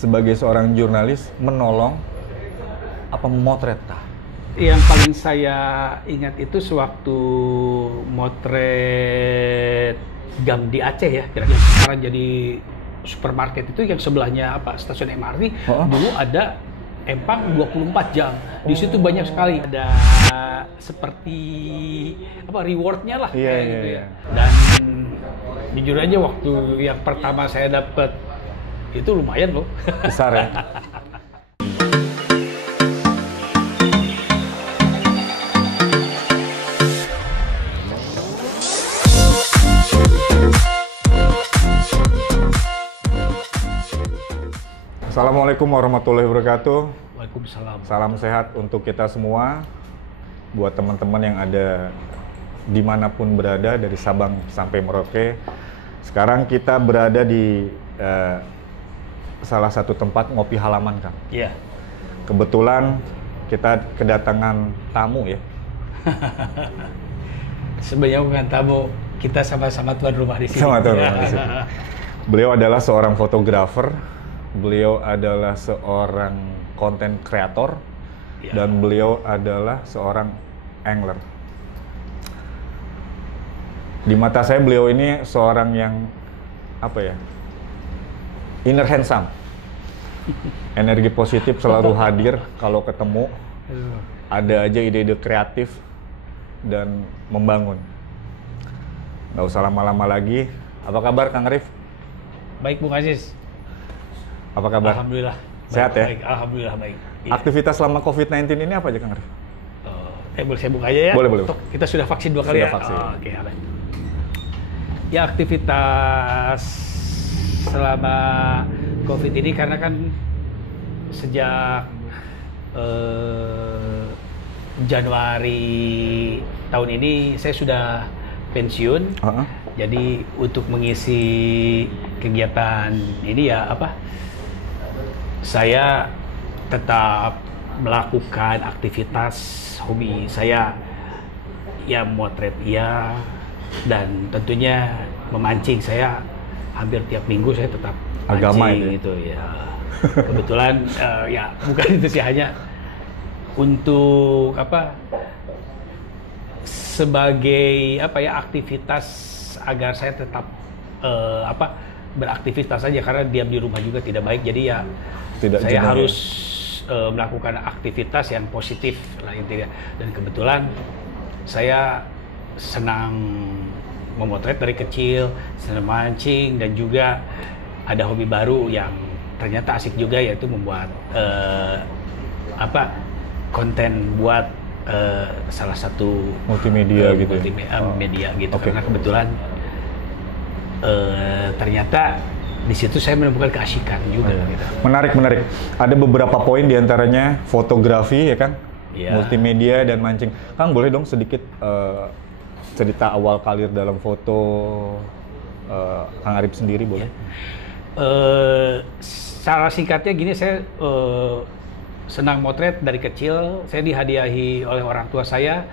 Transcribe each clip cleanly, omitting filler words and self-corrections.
sebagai seorang jurnalis menolong apa memotret tah? Yang paling saya ingat itu sewaktu motret gang di Aceh ya, kira-kira sekarang jadi supermarket itu yang sebelahnya apa stasiun MRT. Dulu ada empang 24 jam. Di situ banyak sekali ada seperti apa rewardnya lah kayak gitu ya. Dan jujur aja waktu yang pertama saya dapat itu lumayan loh. Besar ya. Assalamualaikum warahmatullahi wabarakatuh. Waalaikumsalam. Salam sehat untuk kita semua. Buat teman-teman yang ada dimanapun berada dari Sabang sampai Merauke. Sekarang kita berada di salah satu tempat ngopi halaman, Kang. Iya. Kebetulan kita kedatangan tamu ya. Sebenarnya bukan tamu, kita sama-sama tuan rumah di sini. Sama tuan rumah di sini. Beliau adalah seorang fotografer. Beliau adalah seorang konten kreator dan beliau adalah seorang angler. Di mata saya beliau ini seorang yang apa ya? Inner handsome. Energi positif selalu hadir kalau ketemu. Ada aja ide-ide kreatif dan membangun. Nggak usah lama-lama lagi. Apa kabar Kang Arif? Baik Bung Aziz. Apa kabar? Alhamdulillah. Sehat baik, ya? Baik. Alhamdulillah baik. Iya. Aktivitas selama COVID-19 ini apa aja Kang Arif? Boleh saya buka aja ya? Boleh, boleh. Kita sudah vaksin 2 kali sudah ya? Vaksin. Oke, aman. Ya aktivitas selama COVID ini karena kan sejak Januari tahun ini saya sudah pensiun. Jadi untuk mengisi kegiatan ini ya apa? Saya tetap melakukan aktivitas hobi saya ya motret ya dan tentunya memancing. Saya hampir tiap minggu saya tetap agama mancing itu ya. Kebetulan ya bukan itu sih, hanya untuk apa sebagai apa ya aktivitas agar saya tetap apa beraktivitas saja, karena diam di rumah juga tidak baik. Jadi ya saya harus melakukan aktivitas yang positif lah intinya. Dan kebetulan saya senang memotret dari kecil, senang mancing, dan juga ada hobi baru yang ternyata asik juga, yaitu membuat apa konten buat salah satu multimedia gitu. Media gitu. Karena kebetulan ternyata di situ saya menemukan keasikan juga. Gitu. Menarik. Ada beberapa poin diantaranya fotografi ya kan, multimedia dan mancing. Kang boleh dong sedikit cerita awal karir dalam foto Kang Arif sendiri boleh? Secara singkatnya gini, saya senang motret dari kecil. Saya dihadiahi oleh orang tua saya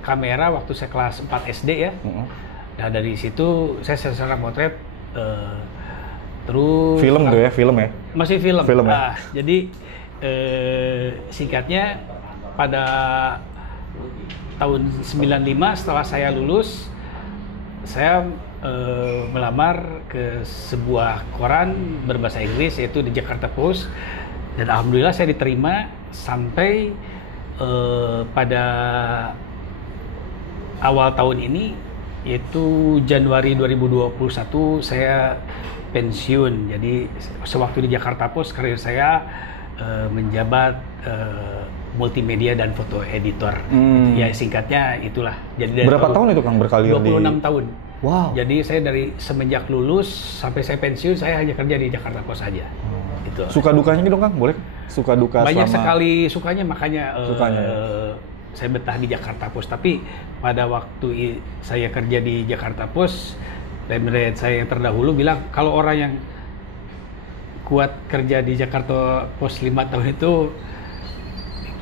kamera waktu saya kelas 4 SD ya. Nah dari situ saya senang motret. Terus film tuh ya, film ya? Masih film. Ya? Jadi singkatnya pada tahun 95 setelah saya lulus, saya melamar ke sebuah koran berbahasa Inggris yaitu di Jakarta Post, dan alhamdulillah saya diterima sampai pada awal tahun ini, yaitu Januari 2021 saya pensiun. Jadi sewaktu di Jakarta Post karir saya menjabat multimedia dan foto editor. Ya singkatnya itulah. Jadi berapa tahun itu Kang berkarir 26 tahun. Wow. Jadi saya dari semenjak lulus sampai saya pensiun saya hanya kerja di Jakarta Post saja. Gitu. Suka dukanya dong Kang, boleh? Suka duka banyak selama... sekali sukanya, makanya ya? Saya betah di Jakarta Post. Tapi pada waktu saya kerja di Jakarta Post, teammate saya yang terdahulu bilang kalau orang yang kuat kerja di Jakarta Post 5 tahun itu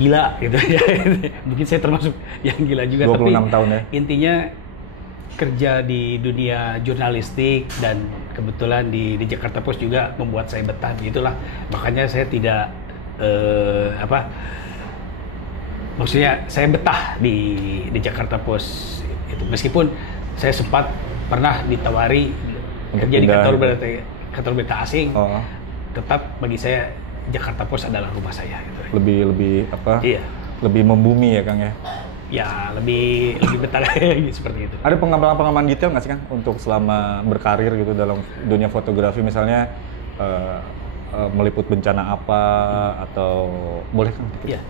gila gitu ya. Mungkin saya termasuk yang gila juga. 26 tapi tahun ya. Intinya kerja di dunia jurnalistik dan kebetulan di Jakarta Post juga membuat saya betah, itulah makanya saya tidak maksudnya saya betah di Jakarta Post itu, meskipun saya sempat pernah ditawari kerja di kantor berita asing, tetap bagi saya Jakarta Post adalah rumah saya gitu. Lebih apa? Iya. Lebih membumi ya Kang ya? Ya lebih betah lagi seperti itu. Ada pengalaman detail nggak sih Kang untuk selama berkarir gitu dalam dunia fotografi, misalnya meliput bencana apa atau boleh Kang? Iya.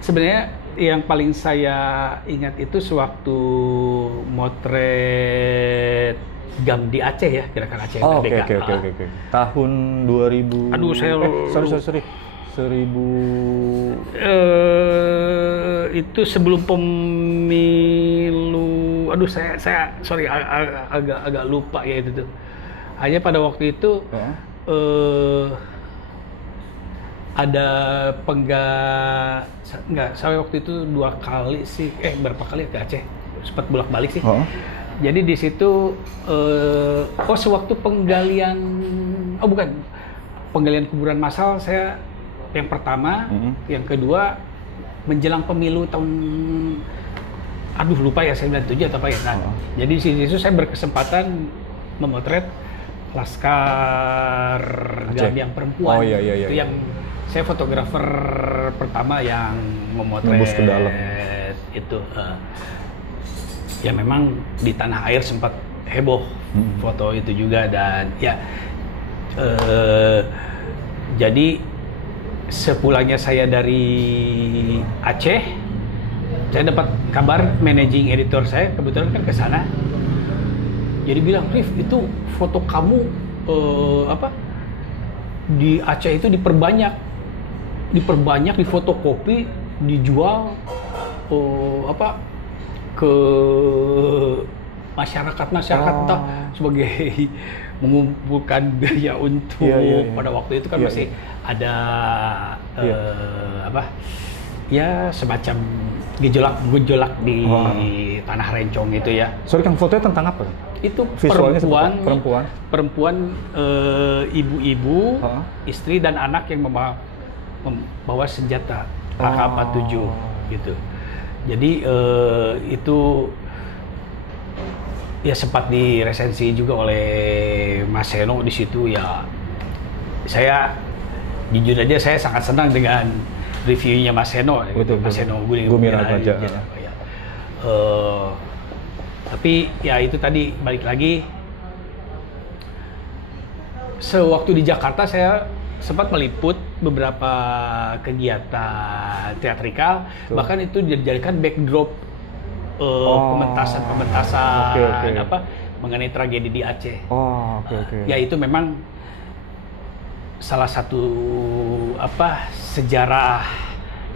Sebenarnya yang paling saya ingat itu sewaktu motret GAM di Aceh ya, gerakan Aceh Merdeka. Oke. Tahun 2000. Aduh, saya sorry. 1000 itu sebelum pemilu. Aduh, saya sorry agak lupa ya itu tuh. Hanya pada waktu itu ada saya waktu itu 2 kali sih, berapa kali ke Aceh, sempat bolak-balik sih. Jadi di situ sewaktu penggalian kuburan massal saya yang pertama, yang kedua menjelang pemilu tahun lupa ya, 97 atau apa ya. Nah, jadi di situ saya berkesempatan memotret Laskar GAM yang perempuan. Itu yang saya fotografer pertama yang memotret ke dalam itu. Ya memang di tanah air sempat heboh foto itu juga, dan ya jadi sepulangnya saya dari Aceh, saya dapat kabar managing editor saya kebetulan kan ke sana. Jadi bilang, "Rif, itu foto kamu di Aceh itu diperbanyak, difotokopi, dijual ke masyarakat sebagai mengumpulkan biaya untuk pada waktu itu kan masih ada semacam gejolak di Tanah Rencong itu ya." Sorry Kang, fotonya tentang apa? Itu visualnya perempuan ibu-ibu, istri dan anak yang membawa senjata AK-47 gitu. Jadi itu ya sempat diresensi juga oleh Mas Seno di situ ya. Saya jujur aja saya sangat senang dengan reviewnya Mas Seno. Mas Seno Gumilar aja. Tapi ya itu tadi balik lagi. Sewaktu di Jakarta saya sempat meliput beberapa kegiatan teatrikal, bahkan itu dijadikan backdrop pementasan mengenai tragedi di Aceh. Ya itu memang salah satu sejarah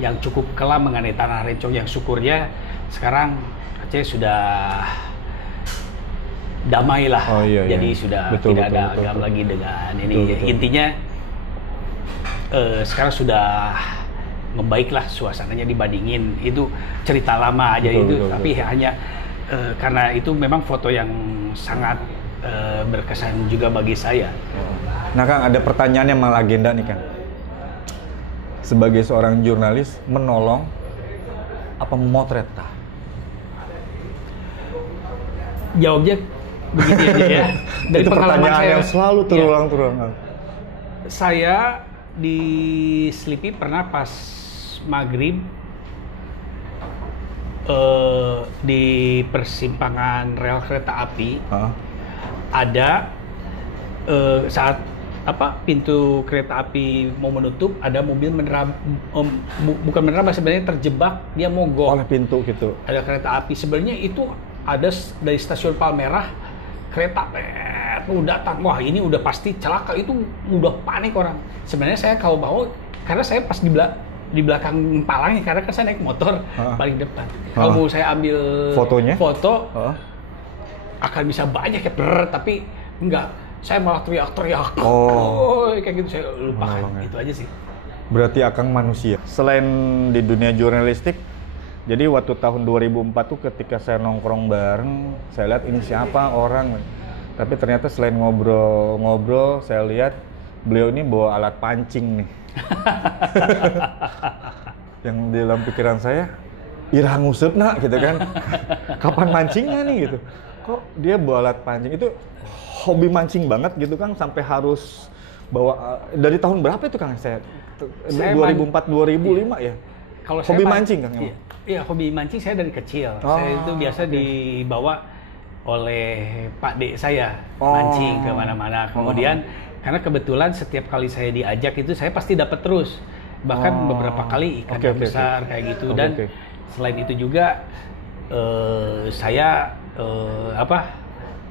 yang cukup kelam mengenai Tanah Rencong, yang syukurnya sekarang Aceh sudah damai lah. Jadi sudah tidak ada agam lagi dengan ini. Intinya sekarang sudah membaiklah suasananya dibandingin itu cerita lama aja tapi hanya karena itu memang foto yang sangat berkesan juga bagi saya. Nah Kang, ada pertanyaan yang malah agenda nih Kang. Sebagai seorang jurnalis, menolong apa memotret? Jawabnya begini aja ya. Dari itu pertanyaan saya, yang selalu terulang. Saya di Slipi pernah pas maghrib di persimpangan rel kereta api ada saat pintu kereta api mau menutup, ada mobil bukan menerabas, sebenarnya terjebak, dia mogok oleh pintu gitu. Ada kereta api, sebenarnya itu ada dari stasiun Palmerah kereta datang, wah ini udah pasti celaka, itu udah panik orang. Sebenarnya saya kalau mau, karena saya pas di belakang palangnya, karena kan saya naik motor paling depan. Kalau mau saya ambil foto akan bisa banyak ya, tapi enggak, saya malah teriak-teriak. Kayak gitu saya lupakan. Itu aja sih. Berarti Akang manusia. Selain di dunia jurnalistik, jadi waktu tahun 2004 tuh ketika saya nongkrong bareng, saya lihat ini siapa orang. Tapi ternyata selain ngobrol-ngobrol, saya lihat beliau ini bawa alat pancing nih. Yang di dalam pikiran saya, irah ngusep nak gitu kan. Kapan mancingnya nih gitu. Kok dia bawa alat pancing? Itu hobi mancing banget gitu Kang, sampai harus bawa dari tahun berapa itu Kang? Saya 2004-2005 ya? Kalau hobi saya mancing Kang? Iya, hobi mancing saya dari kecil. Saya itu biasa dibawa oleh Pak D saya mancing ke mana-mana. Kemudian karena kebetulan setiap kali saya diajak itu saya pasti dapat terus. Bahkan beberapa kali ikan yang besar kayak gitu. Dan selain itu juga saya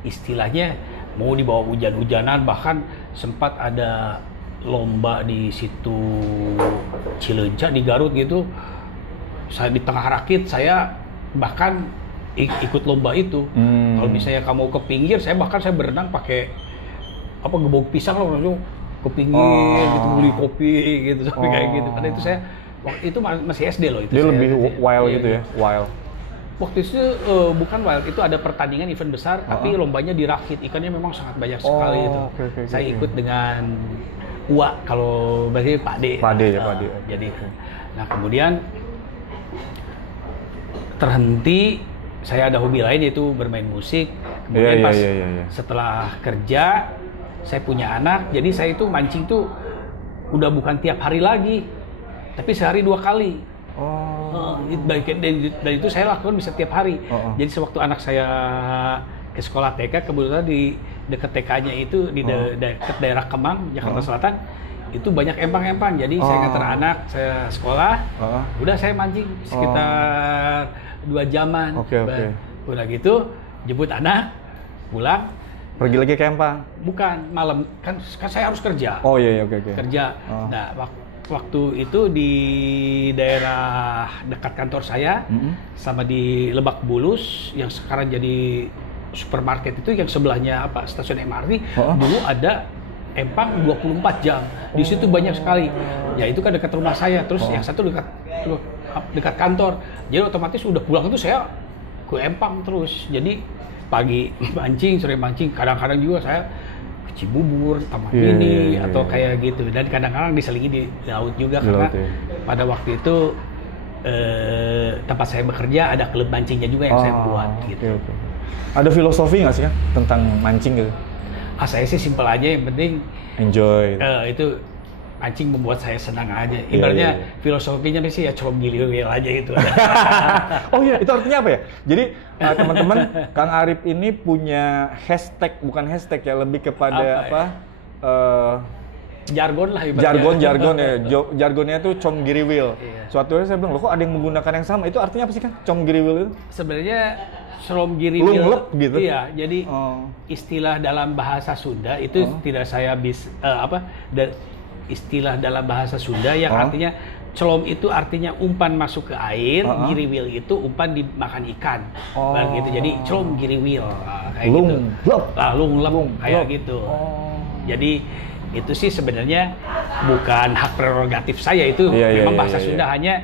istilahnya mau dibawa hujan-hujanan, bahkan sempat ada lomba di situ Cileunca di Garut gitu. Saya di tengah rakit, saya bahkan ikut lomba itu. Kalau misalnya kamu ke pinggir, saya berenang pakai gebog pisang loh, langsung ke pinggir gitu, beli kopi gitu sampai kayak gitu. Karena itu saya waktu itu masih SD loh itu. Dia saya, lebih wild gitu ya, wild. Waktu itu bukan wild, itu ada pertandingan event besar, tapi lombanya dirakit, ikannya memang sangat banyak sekali itu. Saya ikut dengan Uwa, kalau berarti Pak D. Pak D ya, Pak D. Jadi, nah kemudian terhenti. Saya ada hobi lain yaitu bermain musik. Kemudian setelah kerja, saya punya anak, jadi saya itu mancing tuh udah bukan tiap hari lagi, tapi sehari 2 kali. Dan itu saya lakukan bisa tiap hari. Jadi sewaktu anak saya ke sekolah TK, kebetulan di dekat TK-nya itu di dekat daerah Kemang, Jakarta Selatan, itu banyak empang-empang. Jadi saya nganter anak saya sekolah, udah saya mancing sekitar 2 jaman. Udah gitu jemput anak pulang, pergi lagi ke empang. bukan malam, kan saya harus kerja. Kerja. Nah waktu itu di daerah dekat kantor saya, sama di Lebak Bulus yang sekarang jadi supermarket itu, yang sebelahnya stasiun MRT, dulu ada empang 24 jam. Di situ banyak sekali. Ya itu kan dekat rumah saya, terus yang satu dekat kantor. Jadi otomatis udah pulang itu saya ke empang terus. Jadi pagi mancing, sore mancing, kadang-kadang juga saya ke Cibubur, Taman Mini atau kayak gitu. Dan kadang-kadang diselingi di laut juga karena pada waktu itu tempat saya bekerja ada klub mancingnya juga yang saya buat gitu. Ada filosofi nggak sih kan tentang mancing gitu? Saya sih simpel aja, yang penting enjoy. Itu mancing membuat saya senang aja. Ibaratnya filosofinya sih ya colom giliwil aja gitu. Itu artinya apa ya? Jadi teman-teman, Kang Arif ini punya hashtag, bukan hashtag ya, lebih kepada jargon lah ibaratnya. Jargon ya. Jargonnya itu com giriwil. Suatu hari saya bilang, loh kok ada yang menggunakan yang sama? Itu artinya apa sih kan com giriwil itu? Sebenarnya colom giriwil gitu. Iya, jadi istilah dalam bahasa Sunda itu tidak saya istilah dalam bahasa Sunda yang artinya celom itu artinya umpan masuk ke air, giriwil itu umpan dimakan ikan. Gitu. Jadi celom giriwil kayak gitu. Lunglep kayak gitu. Jadi itu sih sebenarnya bukan hak prerogatif saya, itu memang bahasa Sunda. Hanya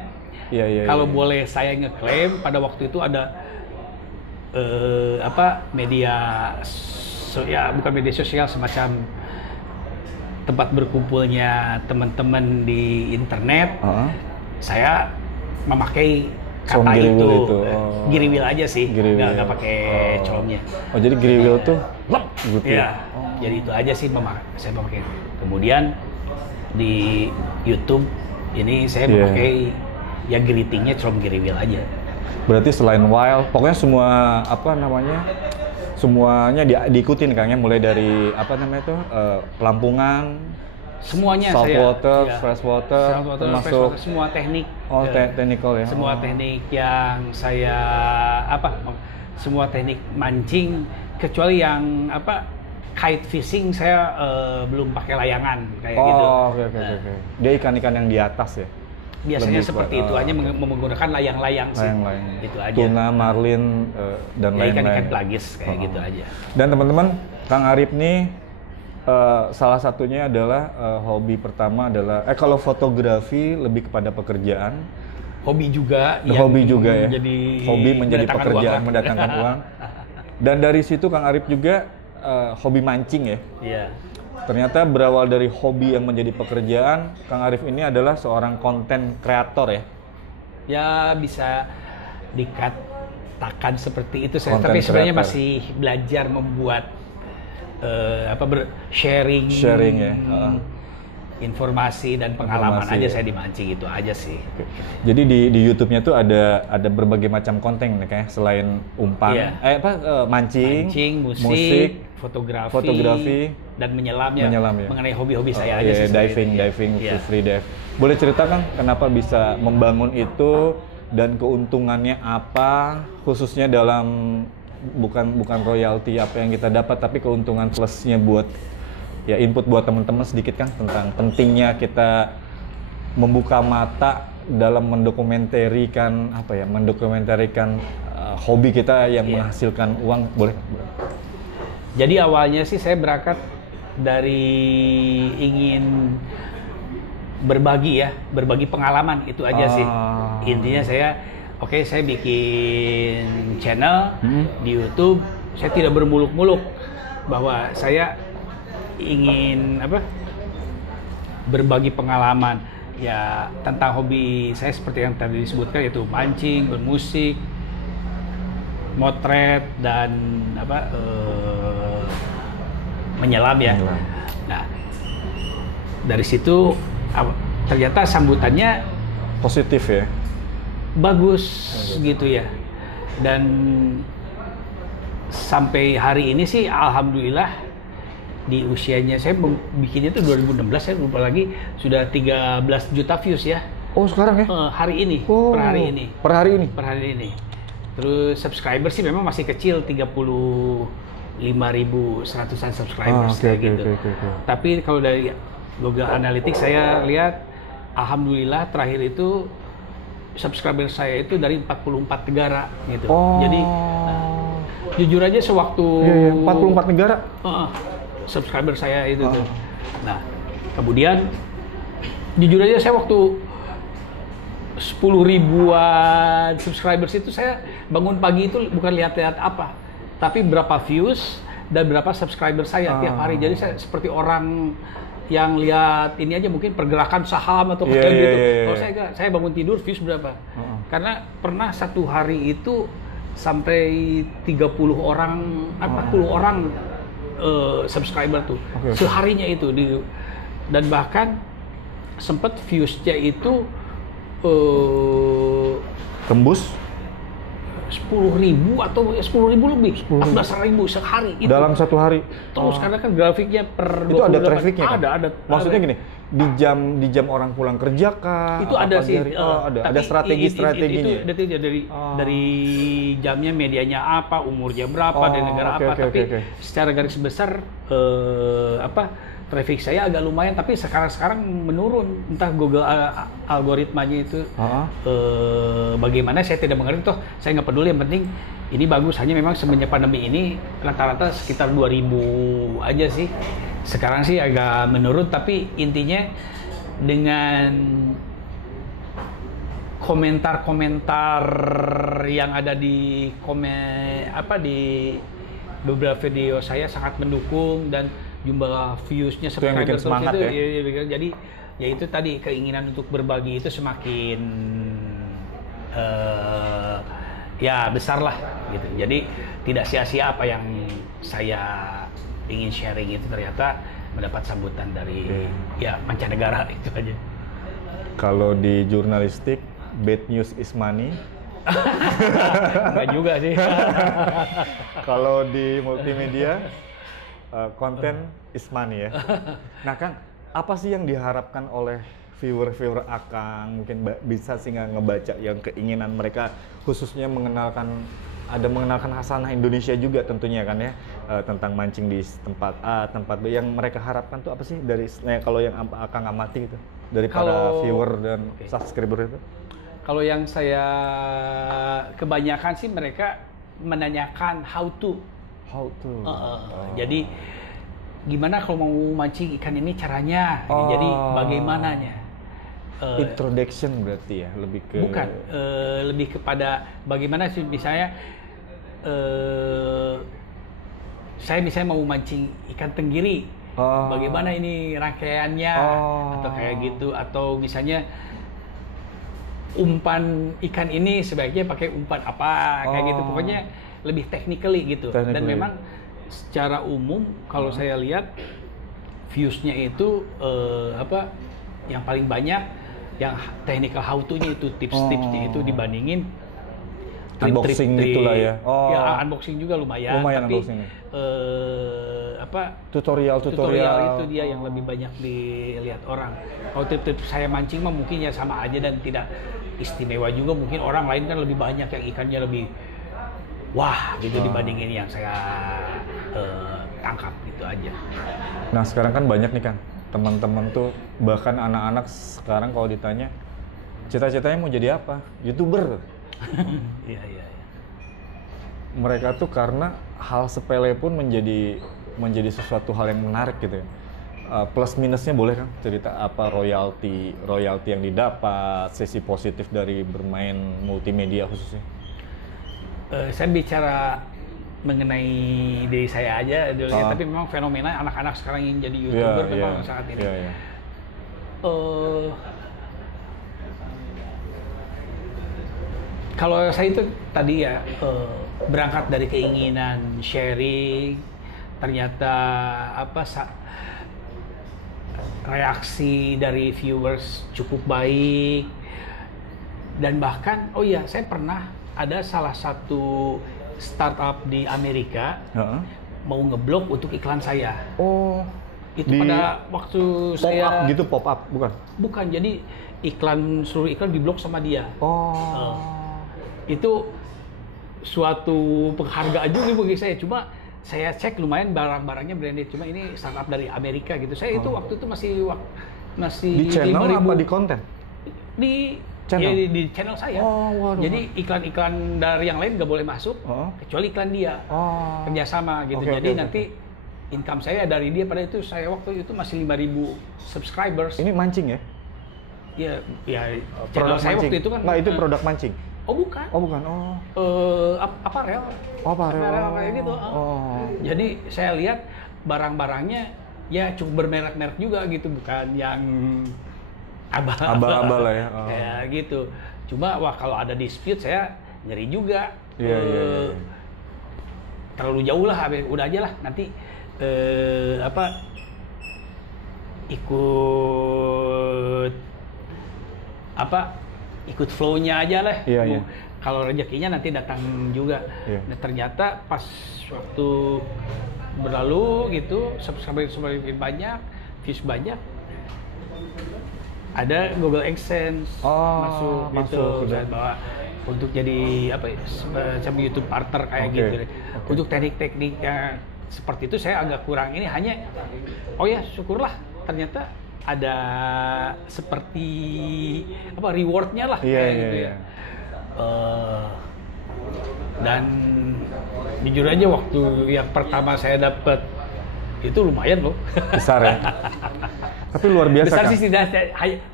kalau boleh saya ngeklaim, pada waktu itu ada media bukan media sosial, semacam tempat berkumpulnya teman-teman di internet. Saya memakai kata itu. Giriwil aja sih, nggak pakai colomnya. Jadi giriwil tuh gitu. Iya. Jadi itu aja sih saya memakai. Kemudian di YouTube ini saya memakai greetingnya colom giriwil aja. Berarti selain wild, pokoknya semua semuanya diikutin Kang ya, mulai dari pelampungan, semuanya saltwater, freshwater, termasuk semua teknik. Technical ya. Semua teknik yang saya semua teknik mancing, kecuali yang kite fishing saya belum pakai layangan kayak gitu. Oke. Dia ikan-ikan yang di atas ya. Biasanya seperti itu, hanya menggunakan layang-layang sih. Itu aja. Tuna, marlin, dan lain-lain. Ikan-ikan pelagis kayak gitu aja. Dan teman-teman, Kang Arif nih salah satunya adalah hobi pertama adalah kalau fotografi lebih kepada pekerjaan. Hobi juga ya. Hobi menjadi pekerjaan, mendatangkan uang. Dan dari situ Kang Arif juga hobi mancing ya. Iya. Ternyata berawal dari hobi yang menjadi pekerjaan, Kang Arif ini adalah seorang konten kreator ya. Ya bisa dikatakan seperti itu saya, Content tapi sebenarnya creator. masih belajar membuat sharing ya. informasi dan pengalaman Informasi, aja ya. saya di mancing itu aja sih. Jadi di YouTube-nya tuh ada berbagai macam konten nih kayak selain umpan, Iya. mancing, musik, fotografi, dan menyelam ya, mengenai hobi-hobi saya aja sih. diving, Iya. free dive. Boleh cerita Kang kenapa bisa membangun itu dan keuntungannya apa, khususnya dalam bukan royalti apa yang kita dapat, tapi keuntungan plusnya buat ya input buat teman-teman sedikit Kang tentang pentingnya kita membuka mata dalam mendokumentarikan hobi kita yang menghasilkan uang. Boleh? Jadi awalnya sih saya berangkat dari ingin berbagi pengalaman itu aja sih. Intinya saya bikin channel di YouTube. Saya tidak bermuluk-muluk bahwa saya ingin berbagi pengalaman ya tentang hobi saya seperti yang tadi disebutkan, yaitu mancing, bermusik, motret, dan menyelam ya. Nah, dari situ ternyata sambutannya Positif ya. bagus gitu ya. Dan sampai hari ini sih alhamdulillah di usianya saya bikinnya itu 2016, saya lupa lagi, sudah 13 juta views ya. Oh sekarang ya? Hari ini, per hari ini. Terus subscriber sih memang masih kecil, 35.100-an subscribers gitu. Tapi kalau dari Google Analytics saya lihat, alhamdulillah terakhir itu subscriber saya itu dari 44 negara gitu. Jadi jujur aja sewaktu 44 negara. Subscriber saya itu tuh. Nah, kemudian jujur aja saya waktu 10 ribuan subscribers itu saya bangun pagi itu bukan lihat-lihat apa, tapi berapa views dan berapa subscriber saya tiap hari. Jadi saya seperti orang yang lihat ini aja, mungkin pergerakan saham atau kayak gitu. Kalau saya bangun tidur views berapa. Karena pernah satu hari itu sampai 30 orang, 40 orang subscriber tuh seharinya itu dan bahkan sempat viewsnya itu tembus 10.000 atau 10.000 lebih, 14.000 sehari itu. Dalam satu hari. Terus karena kan grafiknya per 28. Itu ada trafficnya. Ada. Maksudnya gini, di jam orang pulang kerja kah? Itu ada sih. Ada strateginya. Itu dari jamnya, medianya apa, umurnya berapa, dan negara apa. Tapi secara garis besar traffic saya agak lumayan, tapi sekarang menurun. Entah Google algoritmanya itu bagaimana, saya tidak mengerti. Toh saya nggak peduli, yang penting ini bagus. Hanya memang semenjak pandemi ini rata-rata sekitar 2.000 aja sih. Sekarang sih agak menurun, tapi intinya dengan komentar-komentar yang ada di di beberapa video saya sangat mendukung, dan jumlah viewsnya subscriber semangat itu ya. Jadi ya itu tadi, keinginan untuk berbagi itu semakin besar lah gitu. Jadi tidak sia-sia apa yang saya ingin sharing itu ternyata mendapat sambutan dari mancanegara, itu aja. Kalau di jurnalistik, bad news is money. Enggak juga sih. Kalau di multimedia, konten is money ya. Nah Kang, apa sih yang diharapkan oleh viewer Akang? Mungkin bisa sih nggak ngebaca yang keinginan mereka, khususnya mengenalkan hasanah Indonesia juga tentunya kan ya, tentang mancing di tempat A, tempat B. Yang mereka harapkan tuh apa sih dari kalau yang Akang amati gitu, dari para viewer dan subscriber itu? Kalau yang saya kebanyakan sih mereka menanyakan how to. Jadi gimana kalau mau mancing ikan ini caranya? Jadi bagaimananya? Introduction berarti ya, lebih ke bukan, lebih kepada bagaimana sih misalnya saya misalnya mau mancing ikan tenggiri, bagaimana ini rangkaiannya, atau kayak gitu, atau misalnya umpan ikan ini sebaiknya pakai umpan apa, kayak gitu, pokoknya lebih technically gitu. Dan memang secara umum kalau saya lihat views-nya itu yang paling banyak yang technical how to-nya itu, tips-tipsnya itu dibandingin unboxing itulah ya. Ya unboxing juga lumayan tapi tutorial itu dia yang lebih banyak dilihat orang. Kalau tips-tips saya mancing mah mungkin ya sama aja dan tidak istimewa juga, mungkin orang lain kan lebih banyak yang ikannya lebih wah gitu dibandingin yang saya tangkap gitu aja. Nah sekarang kan banyak nih kan teman-teman tuh, bahkan anak-anak sekarang kalau ditanya cita-citanya mau jadi apa, YouTuber. Iya. Mereka tuh karena hal sepele pun menjadi sesuatu hal yang menarik gitu ya. Plus minusnya boleh kan cerita apa royalti yang didapat, sisi positif dari bermain multimedia khususnya? Saya bicara mengenai diri saya aja dulu ya, tapi memang fenomena anak-anak sekarang yang jadi YouTuber memang saat ini. Kalau saya itu tadi ya berangkat dari keinginan sharing, ternyata reaksi dari viewers cukup baik, dan bahkan saya pernah ada salah satu startup di Amerika mau ngeblok untuk iklan saya. Itu pada waktu saya gitu pop up bukan, jadi seluruh iklan diblok sama dia. Itu suatu penghargaan juga bagi saya. Cuma saya cek lumayan barang-barangnya branded, cuma ini startup dari Amerika gitu. Saya itu waktu itu masih di channel 5.000. Apa di konten? Di channel? Ya, di channel saya. Jadi iklan-iklan dari yang lain nggak boleh masuk, kecuali iklan dia. Kerjasama gitu. Jadi nanti income saya dari dia, pada itu saya waktu itu masih 5.000 subscribers. Ini mancing ya? Ya channel saya waktu itu kan. Nggak, itu produk mancing? Bukan. Aparel. Aparel kayak gitu. Jadi saya lihat barang-barangnya ya cukup bermerek-merek juga gitu, bukan yang abal-abal lah ya. Kayak gitu. Cuma kalau ada dispute saya ngeri juga. Iya. Terlalu jauh lah, udah aja lah nanti ikut flow-nya aja lah. Iya. Kalau rezekinya nanti datang juga. Nah, ternyata pas waktu berlalu gitu, subscriber banyak, views banyak, ada Google AdSense masuk gitu. Saya bawa untuk jadi semacam YouTube partner kayak gitu. Untuk teknik-tekniknya seperti itu saya agak kurang ini, hanya syukurlah ternyata ada seperti rewardnya lah kayak gitu ya. Dan jujur aja waktu yang pertama saya dapat itu lumayan loh. Besar ya. Tapi luar biasa. Besar sih tidak,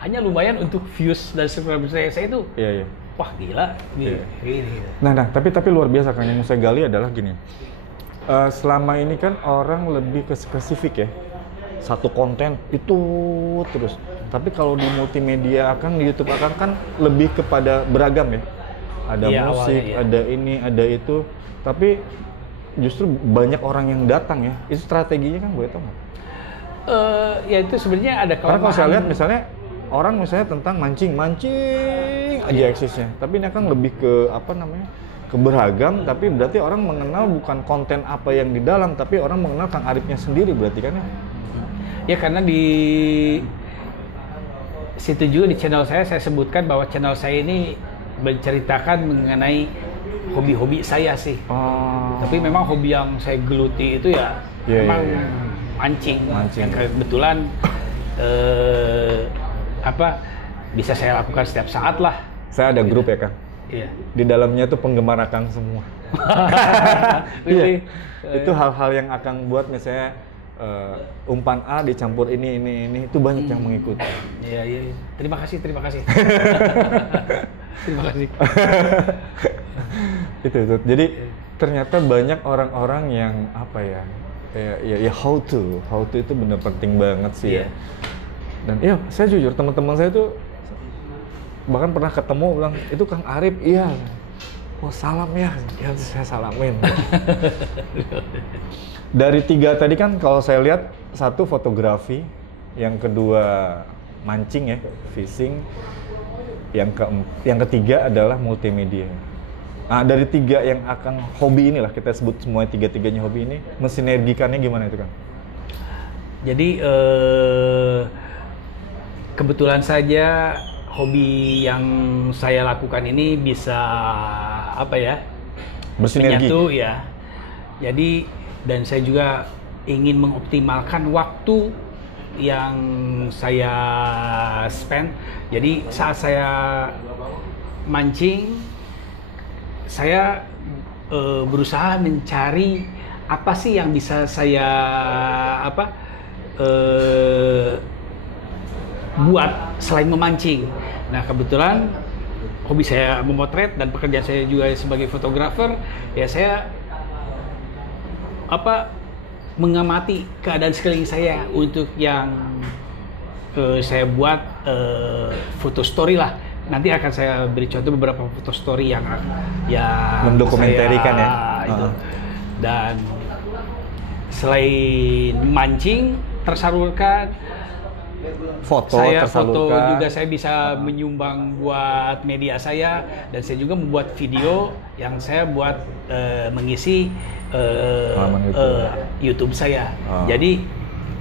hanya lumayan untuk views dan subscriber saya itu. Iya. Wah gila. Gini. Nah, tapi luar biasa kan yang mau saya gali adalah gini. Selama ini kan orang lebih ke spesifik ya. Satu konten itu terus. Tapi kalau di multimedia di YouTube kan lebih kepada beragam ya. Ada musik, ada ini, ada itu. Tapi justru banyak orang yang datang ya. Itu strateginya kan boleh tahu nggak? Ya itu sebenarnya ada kelemahan. Karena kalau saya lihat misalnya orang tentang mancing aja eksisnya. Tapi ini kan lebih ke ke beragam. Tapi berarti orang mengenal bukan konten apa yang di dalam, tapi orang mengenal Kang Arifnya sendiri berarti kan ya? Ya karena di situ juga di channel saya sebutkan bahwa channel saya ini menceritakan mengenai hobi-hobi saya sih. Tapi memang hobi yang saya geluti itu memang mancing. Yang kebetulan bisa saya lakukan setiap saat lah. Saya ada grup ya Kang. Iya. Di dalamnya tuh penggemar Akang semua. Itu hal-hal yang Akang buat misalnya umpan A dicampur ini itu banyak yang mengikuti. Iya. Terima kasih. Terima kasih. Itu. Jadi ternyata banyak orang-orang yang apa ya, ya how to itu bener penting banget sih ya. Dan iya, saya jujur teman-teman saya tuh bahkan pernah ketemu bilang itu Kang Arif, iya. Oh salam ya saya salamin. Dari 3 tadi kan kalau saya lihat, 1 fotografi, yang kedua mancing ya, fishing, yang ketiga adalah multimedia. Nah dari 3 yang akan hobi inilah, kita sebut semua 3-3-nya hobi ini, mensinergikannya gimana itu Kang? Jadi kebetulan saja hobi yang saya lakukan ini bisa apa ya, bersinergi menyatu ya. Jadi dan saya juga ingin mengoptimalkan waktu yang saya spend. Jadi saat saya mancing, saya berusaha mencari apa sih yang bisa saya buat selain memancing. Nah kebetulan hobi saya memotret dan pekerjaan saya juga sebagai fotografer, ya saya mengamati keadaan sekeliling saya untuk yang saya buat foto story lah. Nanti akan saya beri contoh beberapa foto story yang mendokumentarikan ya. Itu. Dan selain mancing tersalurkan, foto juga saya bisa menyumbang buat media saya, dan saya juga membuat video yang saya buat mengisi YouTube saya. Jadi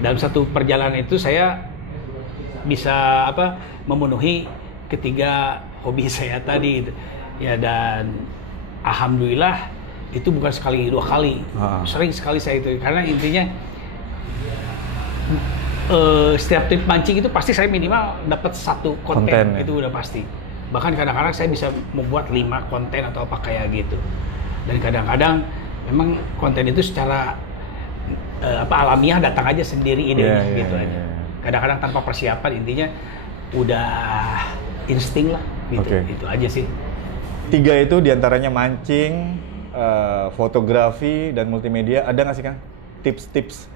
dalam satu perjalanan itu saya bisa memenuhi ketiga hobi saya tadi ya, dan alhamdulillah itu bukan sekali 2 kali, sering sekali saya itu, karena intinya setiap trip mancing itu pasti saya minimal dapat 1 konten itu udah pasti. Bahkan kadang-kadang saya bisa membuat 5 konten atau apa kayak gitu. Dan kadang-kadang memang konten itu secara alamiah datang aja sendiri idenya gitu aja. Kadang-kadang tanpa persiapan, intinya udah insting lah gitu. Itu aja sih. 3 itu diantaranya mancing, fotografi, dan multimedia. Ada nggak sih Kang tips-tips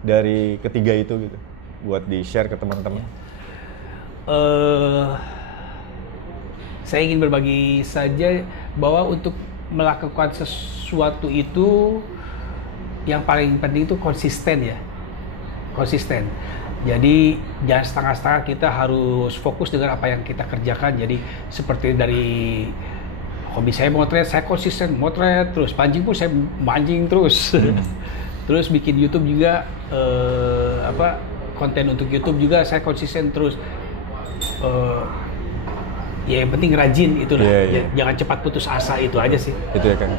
dari ketiga itu gitu buat di-share ke teman-teman? Saya ingin berbagi saja bahwa untuk melakukan sesuatu itu yang paling penting itu konsisten ya. Konsisten. Jadi jangan setengah-setengah, kita harus fokus dengan apa yang kita kerjakan. Jadi seperti dari hobi saya motret, saya konsisten motret terus, pancing pun saya mancing terus. Terus bikin YouTube juga, konten untuk YouTube juga saya konsisten terus. Ya yang penting rajin itulah. Jangan cepat putus asa, itu aja sih. Itu ya Kang.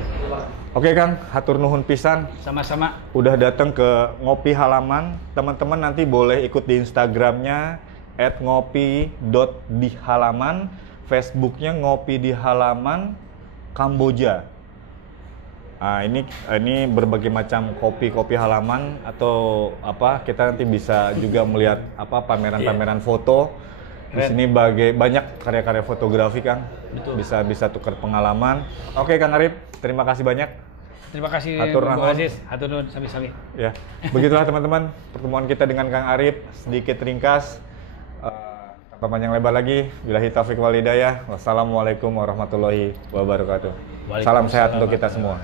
Oke Kang, hatur nuhun pisan. Sama-sama. Udah datang ke Ngopi Halaman. Teman-teman nanti boleh ikut di Instagramnya @ngopi.dihalaman, Facebooknya Ngopi di Halaman Kamboja. Nah, ini berbagai macam kopi halaman atau kita nanti bisa juga melihat pameran-pameran foto. Di sini banyak karya-karya fotografi Kang. Betul. Bisa tukar pengalaman. Oke Kang Arif, terima kasih banyak. Terima kasih Hatur nuhun. Hatur nuhun sami-sami. Ya. Begitulah teman-teman pertemuan kita dengan Kang Arif, sedikit ringkas. Tanpa panjang lebar lagi, billahi taufiq wal hidayah. Wassalamualaikum warahmatullahi wabarakatuh. Salam sehat untuk kita semua.